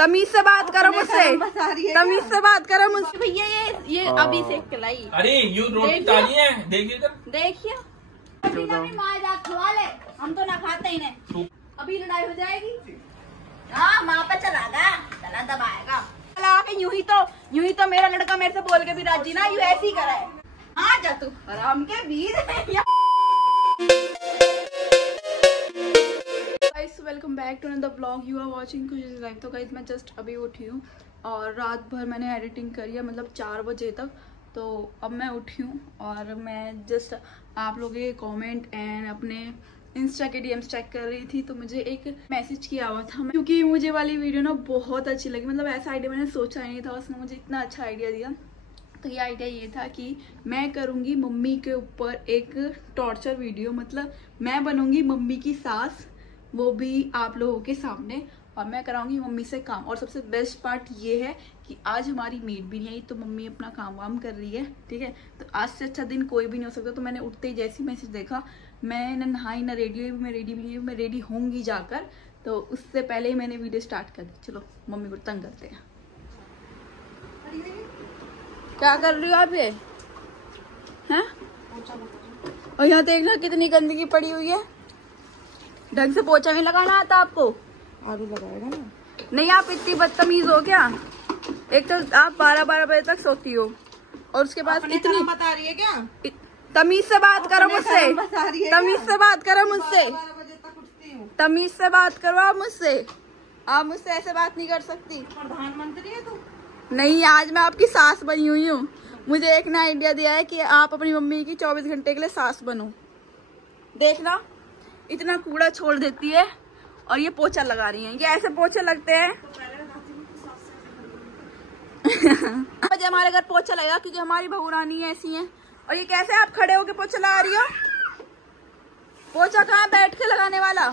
तमीज से बात करो मुझसे, तमीज से बात करो मुझसे। भैया ये अभी से खिलाई। अरे यू रोटी तानी है, देखिए हम तो ना खाते ही नहीं। अभी लड़ाई हो जाएगी। हाँ माँ पे चलागा, चला दबाएगा। यूं ही तो मेरा लड़का मेरे से बोल के भी राजी ना, यूं ऐसे ही करा है। हाँ जा तू आराम के बीच। Welcome back to another blog. You are watching Khushi life. तो गाइस मैं जस्ट अभी उठी हूँ और रात भर मैंने एडिटिंग करी है, मतलब 4 बजे तक। तो अब मैं उठी हूँ और मैं जस्ट आप लोगों के कमेंट एंड अपने इंस्टा के डीएम्स चेक कर रही थी। तो मुझे एक मैसेज किया हुआ था, क्योंकि मुझे वाली वीडियो ना बहुत अच्छी लगी। मतलब ऐसा आइडिया मैंने सोचा ही नहीं था, उसने मुझे इतना अच्छा आइडिया दिया। तो ये आइडिया ये था कि मैं करूँगी मम्मी के ऊपर एक टॉर्चर वीडियो, मतलब मैं बनूँगी मम्मी की सास, वो भी आप लोगों के सामने, और मैं कराऊंगी मम्मी से काम। और सबसे बेस्ट पार्ट ये है कि आज हमारी मेड भी नहीं आई, तो मम्मी अपना काम वाम कर रही है, ठीक है। तो आज से अच्छा दिन कोई भी नहीं हो सकता। तो मैंने उठते ही जैसी मैसेज देखा, मैं न नहाई ना रेडी हुई, मैं रेडी भी नहीं हुई, मैं रेडी होंगी जाकर। तो उससे पहले ही मैंने वीडियो स्टार्ट कर दी। चलो मम्मी को तंग करते हैं। क्या कर रही हो आप ये हैं? और यहाँ देखना कितनी गंदगी पड़ी हुई है। ढंग से पोछा नहीं लगाना आता आपको? आलू लगाएगा ना। नहीं, आप इतनी बदतमीज हो क्या? एक तो आप 12-12 बजे तक सोती हो और उसके बाद इतनी बता रही है क्या? तमीज से बात करो मुझसे, तमीज से बात करो मुझसे, तमीज से बात करो आप मुझसे। आप मुझसे ऐसे बात नहीं कर सकती। प्रधानमंत्री है तू? नहीं, आज मैं आपकी सास बनी हुई हूँ। मुझे एक ना आइडिया दिया है कि आप अपनी मम्मी की 24 घंटे के लिए सास बनो। देखना इतना कूड़ा छोड़ देती है और ये पोछा लगा रही है। ये ऐसे पोछे लगते हैं। तो हमारे घर पोछा लगेगा क्योंकि हमारी बहू रानी ऐसी है। और ये कैसे आप खड़े होके पोछा लगा रही हो? पोछा कहाँ बैठ के लगाने वाला?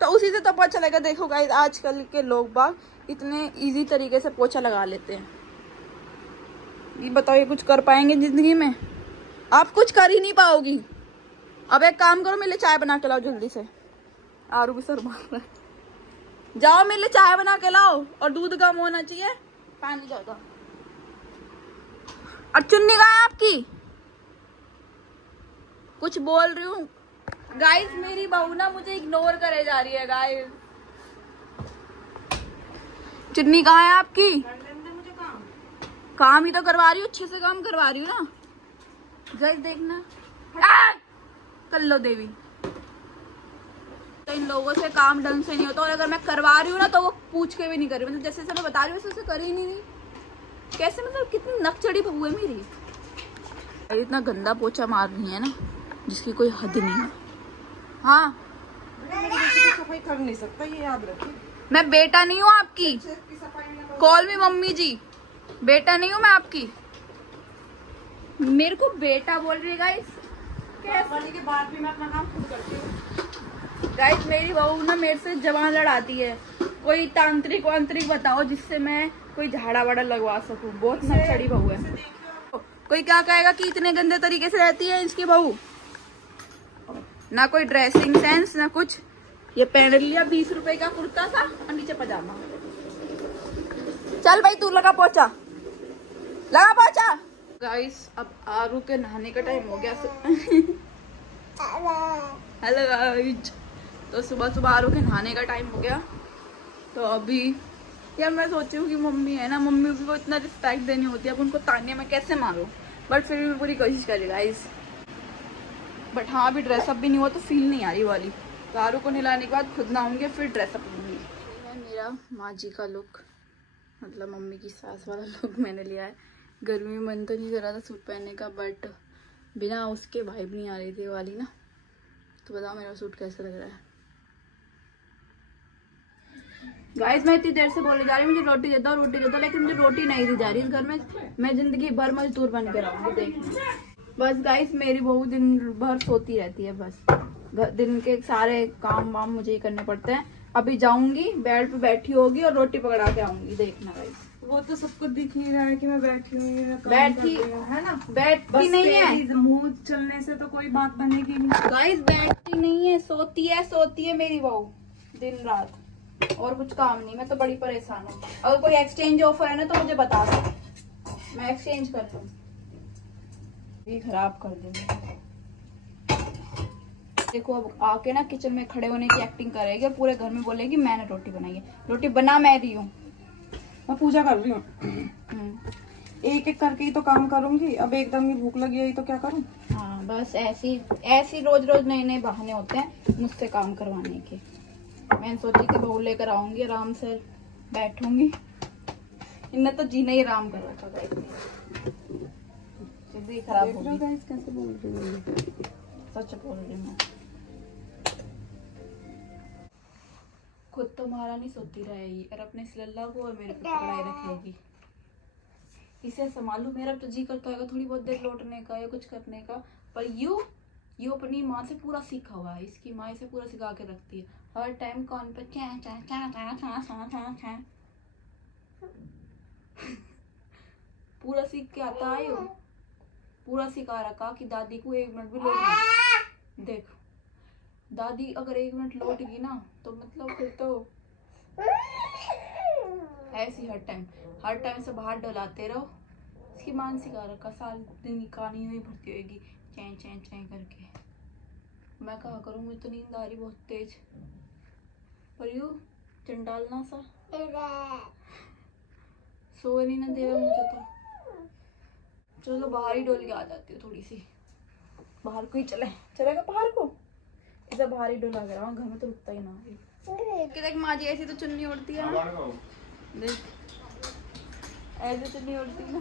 तो उसी से तो पोछा लगेगा। देखो गाइस, आजकल के लोग बाग इतने इजी तरीके से पोछा लगा लेते हैं। ये बताओ, ये कुछ कर पाएंगे जिंदगी में? आप कुछ कर ही नहीं पाओगी। अब एक काम करो, मेरे लिए चाय बना के लाओ जल्दी से। आरू भी सर मार रहा है। जाओ मेरे लिए चाय बना के लाओ, और दूध कम होना चाहिए, पानी ज्यादा। और चुन्नी कहाँ है आपकी? कुछ बोल रही हूँ गाइस, मेरी बहू ना मुझे इग्नोर करे जा रही है गाइस। चुन्नी कहाँ है आपकी? मुझे काम ही तो करवा रही हूँ, अच्छे से काम करवा रही हूँ ना गाइस। देखना कर लो देवी। तो इन लोगों से काम ढंग से नहीं होता, और अगर मैं करवा रही हूँ ना तो वो पूछ के भी नहीं कर रही। मतलब जैसे मैं बता रही हूँ वैसे कर ही नहीं रही। कैसे, मतलब कितनी नकचड़ी बहू है मेरी। इतना गंदा पोछा मार रही है ना जिसकी कोई हद नहीं है। हाँ, सफाई कर नहीं सकता, ये याद रखिए। मैं बेटा नहीं हूँ आपकी। कॉल मी मम्मी जी। बेटा नहीं हूँ मैं आपकी। मेरे को बेटा बोल रही है गाइस। के बाद भी मैं अपना काम खुद करती हूँ। गाइस, मेरी बहू ना मेरे से जबान लड़ाती है। कोई तांत्रिक वांत्रिक बताओ जिससे मैं कोई झाड़ा वाड़ा लगवा सकूं। बहुत नकचड़ी बहू है। कोई क्या कहेगा कि इतने गंदे तरीके से रहती है इसकी बहू। ना कोई ड्रेसिंग सेंस ना कुछ। ये पहन लिया 20 रुपए का कुर्ता था और नीचे पजामा। चल भाई तू लगा पोछा, लगा पोछा। गाइस, अब आरू के नहाने का टाइम हो गया। हेलो गाइस, तो सुबह सुबह आरू के नहाने का टाइम हो गया। तो अभी यार मैं सोची हूँ कि मम्मी है ना, मम्मी को इतना रिस्पेक्ट देनी होती है। अब उनको ताने में कैसे मारूं, बट फिर भी पूरी कोशिश करी गाइस। बट हाँ, अभी ड्रेसअप भी नहीं हुआ तो फील नहीं आ रही वाली। तो आरू को नहलाने के बाद खुद नहाऊंगी, फिर ड्रेसअप लूंगी। मेरा माँ जी का लुक, मतलब मम्मी की सास वाला लुक मैंने लिया है। गर्मी में मन तो नहीं कर रहा था सूट पहनने का, बट बिना उसके वाइब नहीं आ रही थी वाली ना। तो बताओ मेरा सूट कैसा लग रहा है गाइस। मैं इतनी देर से बोले जा रही हूँ मुझे रोटी दे दो, रोटी दे दो, लेकिन मुझे रोटी नहीं दी जा रही इस घर में। मैं जिंदगी भर मजदूर बन के रहूंगी। देखना बस गाइस, मेरी बहू दिन भर सोती रहती है। बस दिन के सारे काम वाम मुझे ही करने पड़ते हैं। अभी जाऊंगी, बेड पे बैठी होगी और रोटी पकड़ा के आऊंगी। देखना गाइस, वो तो सबको दिख ही रहा है कि मैं बैठी हूँ। बैठी है ना, बैठती नहीं है। मुंह चलने से तो कोई बात बनेगी नहीं। गाइस बैठती नहीं है, सोती है मेरी बहू दिन रात। और कुछ काम नहीं, मैं तो बड़ी परेशान हूँ। अगर कोई एक्सचेंज ऑफर है ना तो मुझे बता दो, मैं एक्सचेंज कर दूँ। ये खराब कर देंगे। देखो अब आके ना किचन में खड़े होने की एक्टिंग करेगी और पूरे घर में बोलेगी मैंने रोटी बनाई है। रोटी बना मैं रही हूँ, मैं पूजा कर रही हूँ। एक एक करके ही तो काम करूंगी, अब एकदम ही भूख लगी है तो क्या करूं। हाँ बस ऐसी रोज रोज नए नए बहाने होते हैं मुझसे काम करवाने के। मैंने सोची कि बहू लेकर आऊंगी, आराम से बैठूंगी। इनने तो जीना ही आराम कर रखा था, जिंदगी खराब हो गई। कैसे बोल रही है, सच बोल रही हूँ। खुद तो महारानी सोती रहेगी और अपने सिलल्ला को और मेरे पे पकड़ाए रखेगी। इसे संभालू, मेरा तो जी करता है थोड़ी बहुत देर लौटने का या कुछ करने का, पर यू अपनी माँ से पूरा सीखा हुआ है। इसकी माँ इसे पूरा सिखा के रखती है, हर टाइम कान पे चा चा चा चा चा चा चा चा पूरा सीख के आता है। पूरा सिखा रखा कि दादी को 1 मिनट भी लौट देख, दादी अगर 1 मिनट लौट गई ना तो मतलब फिर तो ऐसी हर टाइम से बाहर डलाते रहो। इसकी मानसिक आ रखा, साल दिन कहानी हुई भरती होगी चैं चैं चैं करके। मैं कहा करूँ, मुझे तो नींद आ रही बहुत तेज, पर यू चंडालना सा सो नहीं ना दे रहा मुझे तो। चलो बाहर ही डोल के आ जाती हूँ, थोड़ी सी बाहर को ही चलेगा बाहर को। इसे बाहर ही डोला कर घर में तो रुकता ही ना। देख माँ जी ऐसी तो चुन्नी उड़ती है ना, देख ऐसे चुन्नी उड़ती है ना।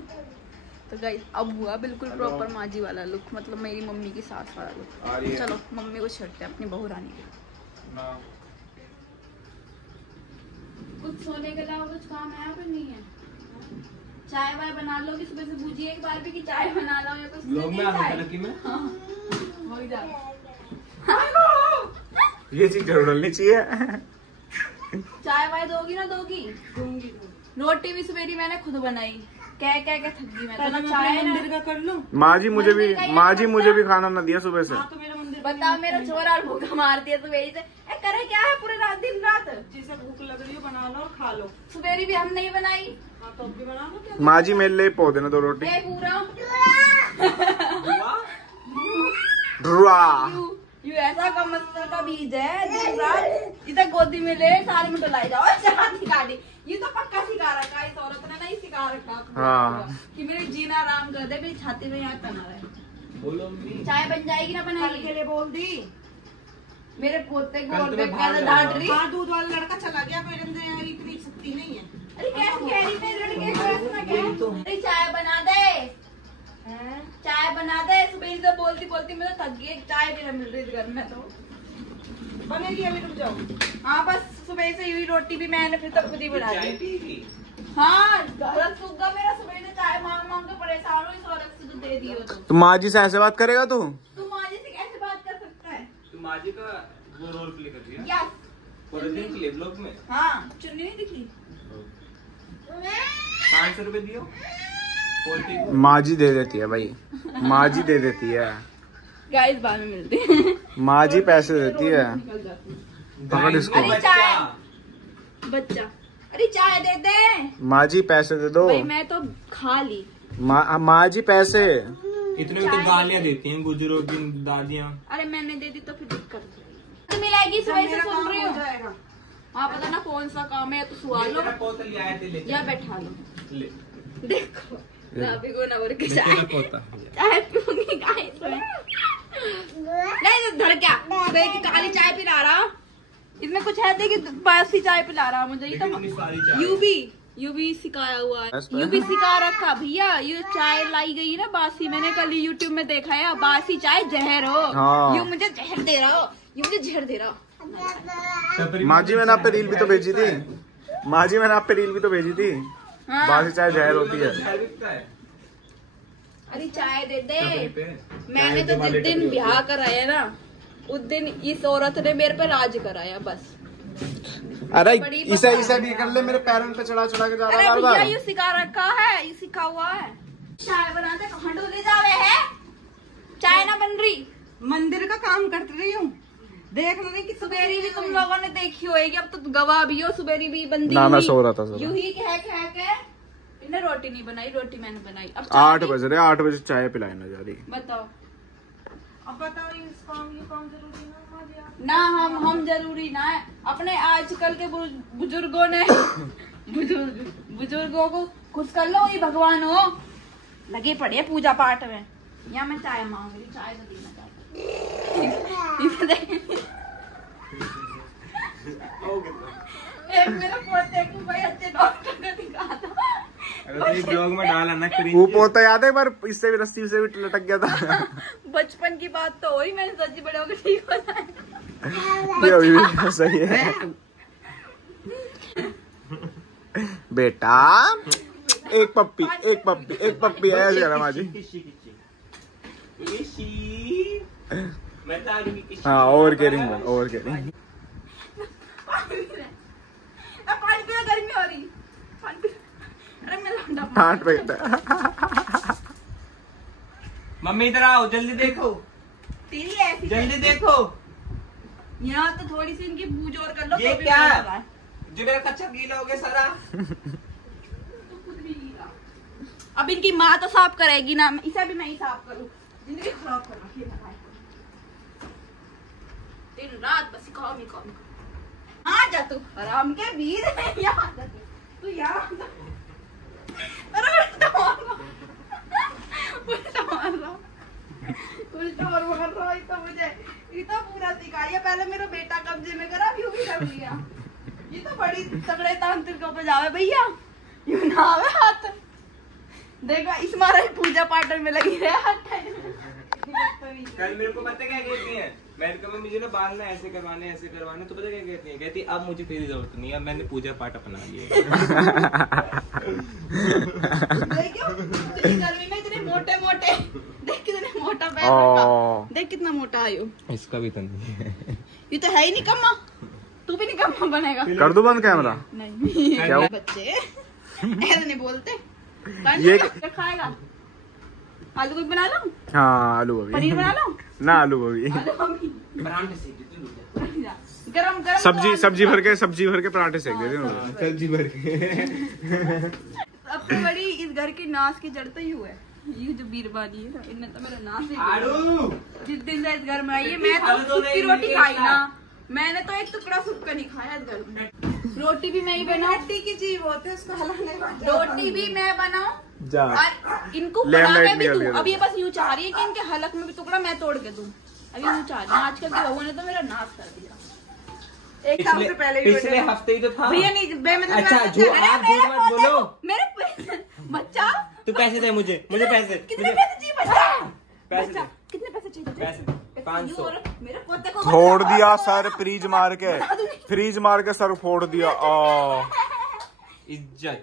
तो गाइस अब हुआ बिल्कुल प्रॉपर माँ जी वाला लुक, मतलब मेरी मम्मी की सास वाला लुक। चलो मम्मी को छेड़ते हैं अपनी बहू रानी के। कुछ सोने के अलावा कुछ काम है पर नहीं है। चाय वाय बना लो कि सुबह से पूछिए एक बार भी कि चाय बना लो या कुछ लोग में ये चीज जरूर डालनी चाहिए। चाय वाय दोगी ना? दूंगी। रोटी भी सवेरी मैंने खुद बनाई, कह थक गई मैं तो। ना चाय मंदिर का कर लूं। माँ जी मुझे भी खाना ना दिया सुबह से। तो मेरा मंदिर बताओ, मेरा छोरा और भूखा मार दिया सुबह से। करे क्या है पूरे दिन रात? जिसे भूख लग रही है बना लो और खा लो। सुबेरी भी हम नहीं बनाई। हाँ तो अब भी बना लो। क्या माँ जी मेरे लिए पौधे ना 2 रोटी। यू ऐसा कम का बीज है, इसे गोदी में ले सारे में डलाई जाओ। ये तो पक्का सिखा रखा इस औरत ने, नहीं सिखा रखा हाँ। कि मेरी जीना आराम कर दे, मेरी छाती में याद बना रहे। बोलो चाय बन जाएगी ना? बनाएगी के लिए बोल दी। मेरे पोते को और डांट रही। हाँ दूध वाला लड़का चला गया, कोई इतनी शक्ति नहीं है। अरे कैसे कह रही मेरे लड़के को ऐसा क्या? अरे चाय बना दे, चाय बना दे। सुबह से बोलती मैं तो थक गई, चाय भी नहीं मिल रही घर में। तो बनेगी अभी, रुक जाओ। हाँ बस सुबह से यूं रोटी भी मैंने फिर तो खुद ही बना दी। हाँ गलत सूख गया मेरा, सुबह से चाय मांग के परेशान हो। इस औरत से तो दे दियो तो माँ जी से ऐसे बात करेगा तू? माँ जी से कैसे बात कर सकता है? तू माँ जी का वो रोल प्ले कर दिया। यस, पूरे दिन के लिए ब्लॉग में। हाँ चुन्नी नहीं दिखी। 500 रुपए दियो। माँ जी दे देती है भाई, माँ जी दे देती है। गाइस बाद में मिलते हैं। माँ जी पैसे देती है। पकड़ इसको। अरे चाय बच्चा, अरे चाय दे दे। माँ जी पैसे दे दो। भाई मैं तो खा ली। माँ जी पैसे। इतने तो गालियाँ देती हैं गुजरों की दादियाँ। अरे मैंने दे दी तो फिर दिक्कत तो मिलेगी। सुबह से सुन रही हूँ। हाँ पता ना कौन सा काम है, तो सुहा लो या बैठा लो। देखो राबी को नवर के चाय पीऊंगी गाइस मैं। नहीं धर क्या सुबह की काली चाय पिला रहा, इसमें कुछ है देखिए बासी चाय पिला रहा मुझे। ये तो यू भी सिखाया हुआ है, यू भी सिखा रखा भैया। ये चाय लाई गई ना बासी, मैंने कल YouTube में देखा है। बासी चाय जहर हो। हाँ। यू मुझे जहर दे रहा हो, यू मुझे जहर दे रहा हो। माँ जी मैंने आप पे रील भी तो भेजी थी। माँ जी मैंने आप पे रील भी तो भेजी थी। हाँ। बासी चाय जहर होती है। अरे चाय दे दे। मैंने तो जिस दिन ब्याह कराया ना उस दिन इस औरत ने मेरे पे राज कराया बस। अरे इसे भी कर ले, मेरे पैरों पे चढ़ा के जा रहा है। भैया ये सिखा रखा है, ये सिखा हुआ है। चाय बनाते कहाँ डोले जावे है? चाय ना बन रही। मंदिर का काम कर रही हूँ। देख लो नहीं कि सुबेरी भी तुम लोगों ने देखी होगी, अब तो गवाह भी हो, सुबेरी भी बंदी ना मैं हुई। सो रहा था यूं ही कह के इन्हें रोटी नहीं बनाई, रोटी मैंने बनाई। अब 8 बज रहे, 8 बजे चाय पिलाई ना जा रही। बताओ, अब बताओ ये काम जरूरी ना हम जरूरी ना है। अपने आजकल के बुजुर्गों ने बुजुर्गों को खुश कर लो, ये भगवान हो लगे पड़े पूजा पाठ में। या मैं चाय मांग रही, चाय तो देना एक मेरा पोते को भाई अच्छे डॉक्टर को दिखा था, अरे ब्लॉग में डाला ना वो पोता याद है, पर इससे भी रस्सी से भी लटक गया था। बचपन की बात तो हुई, मैंने सच्ची बड़े होकर ठीक हो जाए। ये अभी भी सही है बेटा। एक पप्पी है जी। हाँ, ओवर केयरिंग बन, ओवर केयरिंग। पानी पीना, गर्मी हो रही, पानी पीना। अरे मेरा ठाट पे मम्मी इधर आओ, जल्दी देखो, तेरी ऐसी जल्दी देखो। यहाँ तो थोड़ी सी इनकी पूज और कर लो। ये तो भी क्या नहीं होगा। जो मेरा कच्चा गीला हो गया सारा। तो खुद भी गीला। अब इनकी माँ तो साफ करेगी ना, इसे भी मैं ही साफ करूँ। जिंदगी खराब कर रखी है दिन रात, बस काम ही काम। आ जा तू, आराम के वीर है, यहाँ जा तू यहाँ। अरे उल्टा मार रहा, उल्टा मार रहा। ये तो पूरा सिखाया। पहले मेरा बेटा कब्जे में करा, अभी भी कर लिया। ये तो बड़ी तगड़े तांत्रिक को बजावे भैया, यूं ना आवे हाथ। देखो इस मारा पूजा पाठ में लगी रहे। कल मेरे को पता क्या कहती है, मैंने कहा मुझे ना बाल ना ऐसे करवाने तो पता क्या कहती है, कहती अब मुझे तेरी जरूरत नहीं है, अब मैंने पूजा पाठ अपना लिया। गर्मी में इतने मोटे मोटे, देख कितने मोटा पैर रखा, देख कितना मोटा आयु। इसका भी तो नहीं है, ये तो है ही नहीं कम्मा, तू भी नहीं कम्मा बनेगा। कर दूं बंद कैमरा? नहीं क्या बच्चे ऐसे नहीं बोलते। ये खाएगा आलू गोभी बना लो। हाँ, आलू गोभी। पनीर बना लो ना, आलू गोभी। परांठे सेक देती गरम गरम सब्जी भर के पराठे सेक देते हैं। सब्जी भर के। सबसे बड़ी इस घर की नाश की जड़ तो यू है, ये जो बीरबानी है ना, इनने तो मेरा नाश ही आलू जिस दिन से इस घर में आई है, मैं तो सूखी रोटी खाई ना, मैंने तो एक टुकड़ा सूखा नहीं खाया इस घर में। रोटी भी मैं ही बनाऊं, रोटी की चीज होती है, उसको हलाने वाली। रोटी भी मैं बनाऊं जा। और इनको लेमन बना के लाइट भी निकल दूं। गया। अब ये बस यूं चाह रही है कि इनके हलक में भी टुकड़ा मैं तोड़ के दूं। अब यूं चाह रही है। आजकल की बहू ने तो मेरा नाश कर दिया। एक साल से पहले भी पिछले हफ्ते ही तो था भैया नहीं मतलब अच्छा, जो आप झूठ मत बोलो। मेरे बच्चा, तू पैसे दे मुझे पैसे, कितने पैसे चाहिए बच्चा? पैसे दे, कितने पैसे चाहिए तुझे? पैसे दे, 500। मेरे पोते को फोड़ दिया सर, फ्रीज मार के सर फोड़ दिया। इज्जत।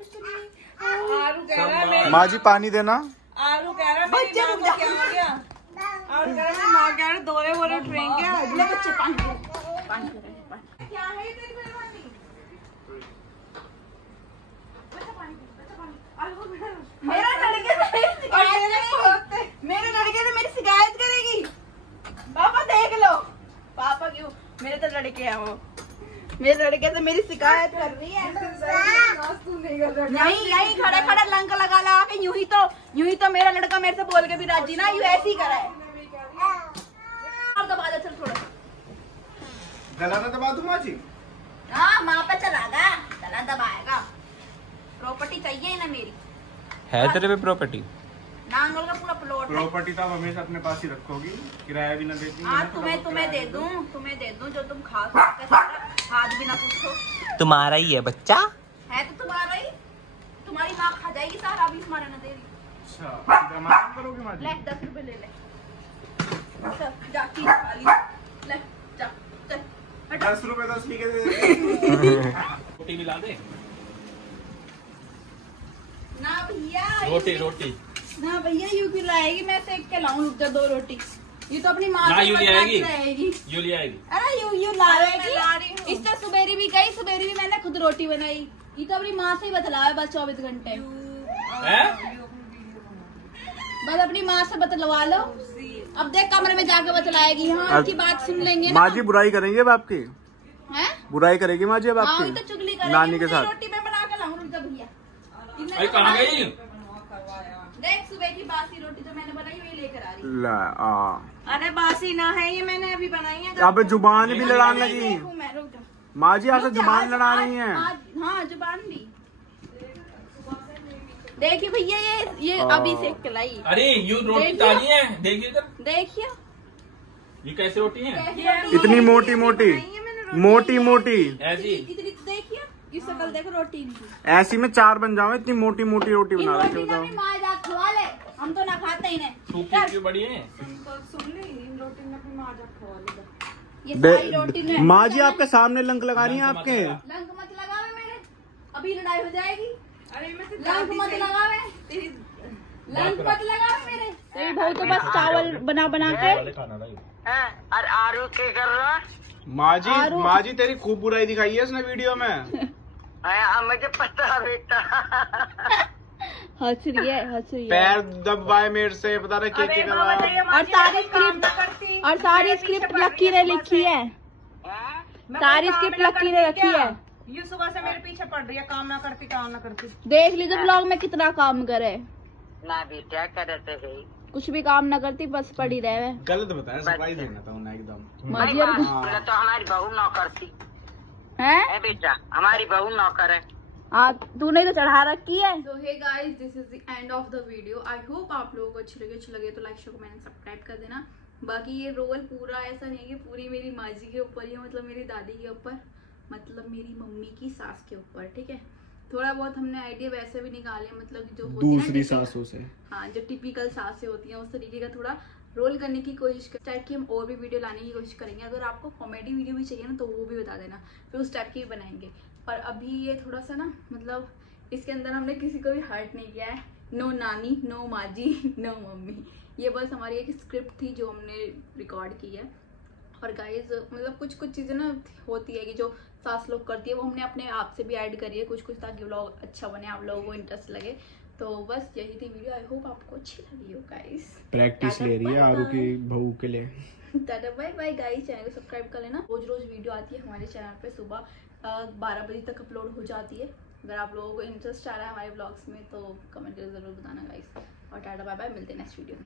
आरू कह रहा है मेरी- माँ जी पानी देना। आरू कह रहा है मेरी माँ को क्या हो गया? आरू कह रहा है मेरी माँ कह रहा है दौरे वोरे उठेंगे। ले बच्चे पानी पी। क्या है ये तेरी मेहरबानी? मेरा लड़के से मेरी शिकायत करेगी। पापा देख लो, पापा क्यों, मेरे तो लड़के हैं वो, मेरे लड़के से मेरी शिकायत कर रही है। नहीं खड़े लंक लगा के यूं ही तो मेरा लड़का मेरे से बोल के भी राजी ना, यूं ऐसे ही करा है। और दबा दे चल थोड़ा, गला ना दबा दूं माँ जी। हाँ माँ पे चलागा, चला दबाएगा। प्रॉपर्टी चाहिए ना मेरी, है तेरे पे प्रॉपर्टी? नांगल का पूरा प्लॉट है। प्रॉपर्टी तो आप हमेशा अपने पास ही रखोगी, किराया भी ना देती। हाँ तुम्हें दे दूं जो तुम खा सकते, हाथ भी ना पूछो। तुम्हारा ही है बच्चा, है तो तुम्हारा ही, तुम्हारी माँ खा जाएगी सारा, अभी तुम्हारा ना देगी। अच्छा, काम करोगे माँ जी? ले 10 रुपए ले ले, जा चीज खा ली, ले जा चल। 10 रुपए तो ठीक है। रोटी मिला दे। ना भैया रोटी ना भैया यूं क्यों लाएगी, मैं सेक के लाऊं, रुक जा 2 रोटी। ये तो अपनी माँ ना से यूं ले बदमाश आएगी। रहेगी। यूं ले आएगी। अरे यूं लाएगी। इससे सुबेरी भी गई, सुबेरी भी मैंने खुद रोटी बनाई। ये तो अपनी माँ से ही बतलाया बस 24 घंटे। हैं? बस अपनी माँ से बतलवा लो, अब देख कमरे में जाके बतलाएगी। हाँ इसकी बात सुन लेंगे ना। माँ जी बुराई करेंगे अब आपकी, हैं? बुराई करेगी माँ जी अब हाँ, आपकी तो चुगली करेंगे। नानी के साथ। रोटी मैं बना कर लाऊं, रुक जा भैया। अरे कहाँ गई? देख सुबह की बासी रोटी जो मैंने बनाई वही लेकर आ रही। ला अरे बासी ना है ये, मैंने अभी बनाई है। अब जुबान भी लड़ाने लगी देखूं मैं, रुक जा। माँ जी, आपसे जुबान लड़ा रही है। हाँ जुबान भी देखिए भैया, ये अभी सेक के लाई। अरे यू रोटी ताजी है, देखिए इधर। देखिए ये कैसे रोटी है? इतनी मोटी मोटी मोटी मोटी ऐसी इतनी तो देखिए, ये शक्ल देखो रोटी इनकी। ऐसी में 4 बन जाओ, इतनी मोटी मोटी रोटी बना रहे हो। माँ जात खवा ले, हम तो ना खाते ही नहीं। सूखी क्यों बड़ी है? सुन ली इन रोटी में अपनी माँ जा खवा ले। ये सारी रोटी में माँ जी आपके सामने लंक लगा रही है आपके। लंक मत लगावे मेरे, अभी लड़ाई हो जाएगी। अरे मैं लंक मत लगावे, लंक मत लगावे मेरे। तेरी बहू तो बस चावल बना बना के। और आरू के कर रहा माँ जी तेरी खूब बुराई दिखाई है इसने वीडियो में। मुझे पता बेटा। हंस रही है। पैर दबाए मेरे से, बता रहे क्या करवा। और सारी स्क्रिप्ट लक्की ने लिखी है। सारी स्क्रिप्ट लक्की ने रखी है। ये सुबह से मेरे पीछे पड़ रही है, काम ना करती। देख लीजिए ब्लॉग में कितना काम करे। ना बेटा करते है, कुछ भी काम ना करती, बस पड़ी रहे। गलत बताया, सरप्राइज देना था उन्हें एकदम। माजी तो हमारी बहू नौकर थी है बेटा, हमारी बहू नौकर है। तूने तो चढ़ा रखी है। तो hey guys, this is the end of the video. I hope आप लोगों को अच्छी लगे तो लाइक शेयर कमेंट सब्सक्राइब कर देना। बाकी ये रोल पूरा ऐसा नहीं है कि पूरी मेरी माजी के ऊपर ही, मतलब मेरी दादी के ऊपर, मतलब मेरी मम्मी की सास के ऊपर, ठीक है। थोड़ा बहुत हमने आइडिया वैसे भी निकाले, मतलब जो होती है दूसरी सासों से, हाँ जो टिपिकल सासें होती हैं उस तरीके का थोड़ा रोल करने की कोशिश कर। टाइप की हम और भी वीडियो लाने की कोशिश करेंगे। अगर आपको कॉमेडी वीडियो भी चाहिए ना तो वो भी बता देना, फिर उस टाइप की भी बनाएंगे। पर अभी ये थोड़ा सा ना, मतलब इसके अंदर हमने किसी को भी हर्ट नहीं किया है। नो नानी, नो माजी, नो मम्मी। ये बस हमारी एक स्क्रिप्ट थी जो हमने रिकॉर्ड की है। और गाइज मतलब कुछ चीज़ें ना होती है कि जो सास लोग करती है वो हमने अपने आप से भी ऐड करी है कुछ ताकि व्लॉग अच्छा बने, आप लोगों को इंटरेस्ट लगे। तो बस यही थी वीडियो। आई होप आपको अच्छी लगी हो गाइज। प्रैक्टिस ले रही है आरू की बहू के लिए। Tata bye bye guys. Channel को सब्सक्राइब कर लेना। रोज वीडियो आती है हमारे चैनल पे, सुबह 12 बजे तक अपलोड हो जाती है। अगर आप लोगों को इंटरेस्ट आ रहा है हमारे ब्लॉग्स में तो कमेंट करके जरूर बताना गाइज। और टाटा बाय बाय, मिलते हैं नेक्स्ट वीडियो में।